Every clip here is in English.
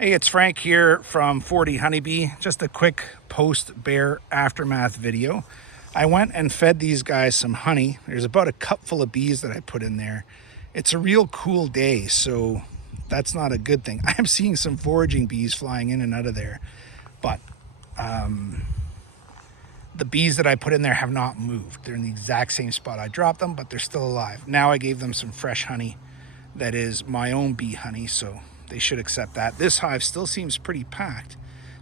Hey, it's Frank here from 40 Honeybee. Just a quick post-bear aftermath video. I went and fed these guys some honey. There's about a cup full of bees that I put in there. It's a real cool day, so that's not a good thing. I'm seeing some foraging bees flying in and out of there, but the bees that I put in there have not moved. They're in the exact same spot I dropped them, but they're still alive. Now I gave them some fresh honey that is my own bee honey, so they should accept that. This hive still seems pretty packed,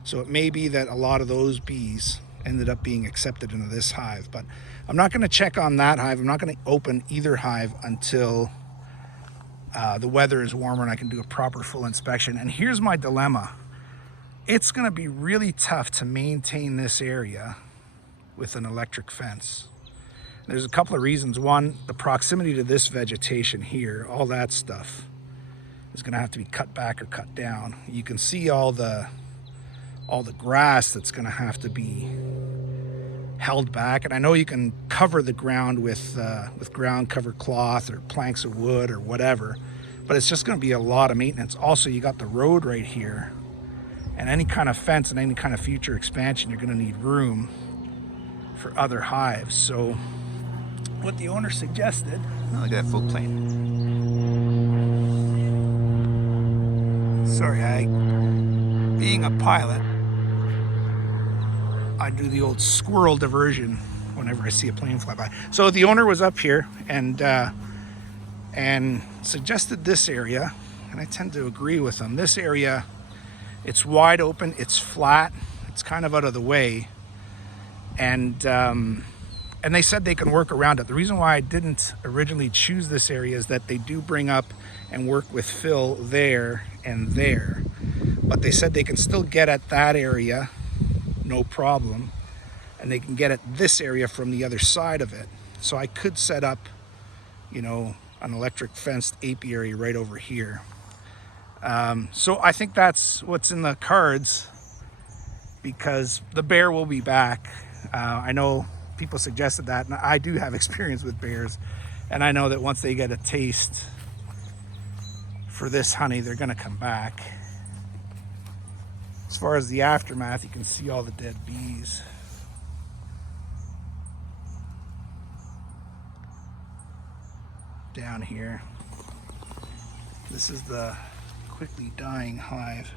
so it may be that a lot of those bees ended up being accepted into this hive, but I'm not going to check on that hive. I'm not going to open either hive until the weather is warmer and I can do a proper full inspection. And here's my dilemma. It's going to be really tough to maintain this area with an electric fence. There's a couple of reasons. One, the proximity to this vegetation here, all that stuff is going to have to be cut back or cut down. You can see all the grass that's going to have to be held back. And I know you can cover the ground with ground cover cloth or planks of wood or whatever, but it's just going to be a lot of maintenance. Also, you got the road right here, and any kind of fence and any kind of future expansion, you're going to need room for other hives. So what the owner suggested, oh, look at that float plane. Sorry, being a pilot, I do the old squirrel diversion whenever I see a plane fly by. So the owner was up here and suggested this area, and I tend to agree with him. This area, it's wide open, it's flat, it's kind of out of the way, and they said they can work around it. The reason why I didn't originally choose this area is that they do bring up and work with fill there and there, but they said they can still get at that area no problem, and they can get at this area from the other side of it. So I could set up, you know, an electric fenced apiary right over here. So I think that's what's in the cards, because the bear will be back. I know people suggested that, and I do have experience with bears, and I know that once they get a taste for this honey, they're going to come back. As far as the aftermath, you can see all the dead bees. Down here. This is the quickly dying hive.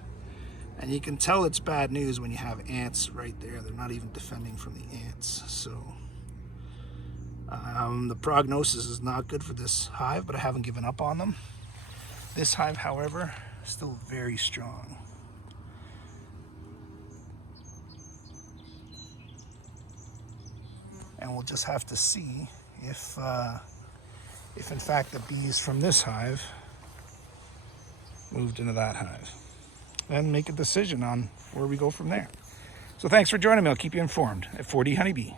And you can tell it's bad news when you have ants right there. They're not even defending from the ants. So the prognosis is not good for this hive, but I haven't given up on them. This hive, however, is still very strong. And we'll just have to see if in fact the bees from this hive moved into that hive, then make a decision on where we go from there. So thanks for joining me. I'll keep you informed at 40 Honeybee.